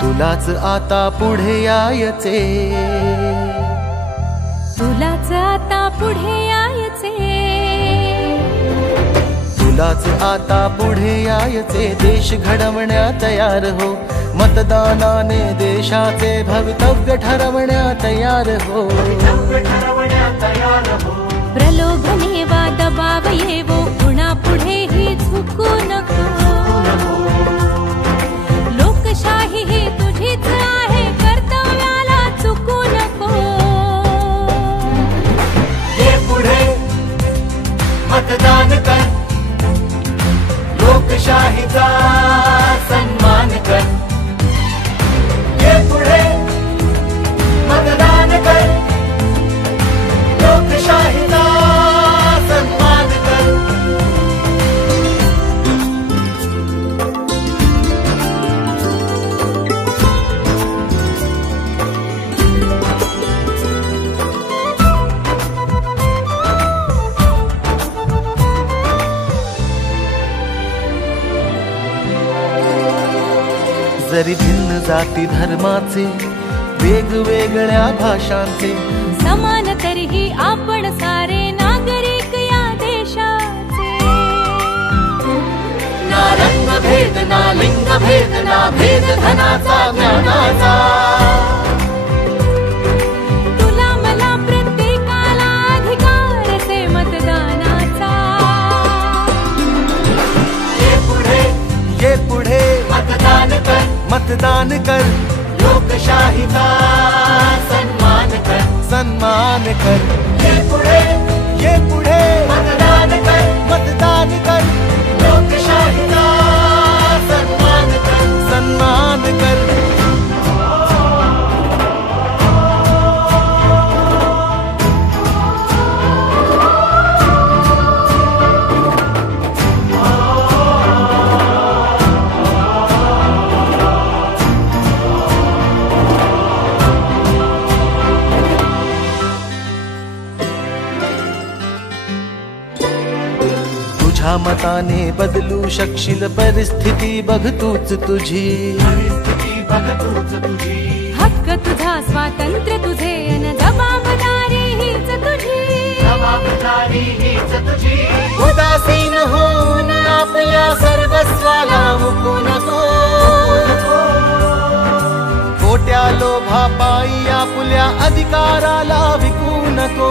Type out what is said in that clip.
तुलाच आता पुढे यायचे, तुलाच आता पुढे यायचे, तुलाच आता पुढे यायचे. देश घडवण्या तयार हो, मतदानाने देशाचे भवितव्य ठरवण्या तयार हो. प्रलोभने वा दबाव येवो, कुणा पुढेही झुकू नको. लोकशाही ही तुझीच आहे, कर्तव्याला चुकू नको. ये पुढे मतदान कर, लोकशाहीचा सन्मान कर. ये पुढे मतदान कर, लोकशाहीचा सन्मान कर. जरी भिन्न जाती धर्माचे, वेगवेगळ्या भाषांचे, समान तरीही आपण सारे नागरिक या देशाचे. ना रंग भेद, ना लिंग भेद, ना भेद धनाचा ज्ञानाचा. तुला मला प्रत्येकाला अधिकार से मतदानाचा. ये पुढे मतदान कर, मतदान कर. लोकशाहीचा सन्मान कर, सन्मान कर. ये पुढे मतदान कर, मतदान कर. लोकशाहीचा सन्मान कर, सन्मान कर. तुझ्या मताने बदलू शकशील परिस्थिती, बघ तूच तुझी. हक्क तुझा, स्वातंत्र्य तुझे, अन जबाबदारी हीच तुझी. उदासीन होऊन आपल्या सर्वस्वाला मुकू नको. खोट्या लोभापायी आपल्या अधिकाराला विकू नको.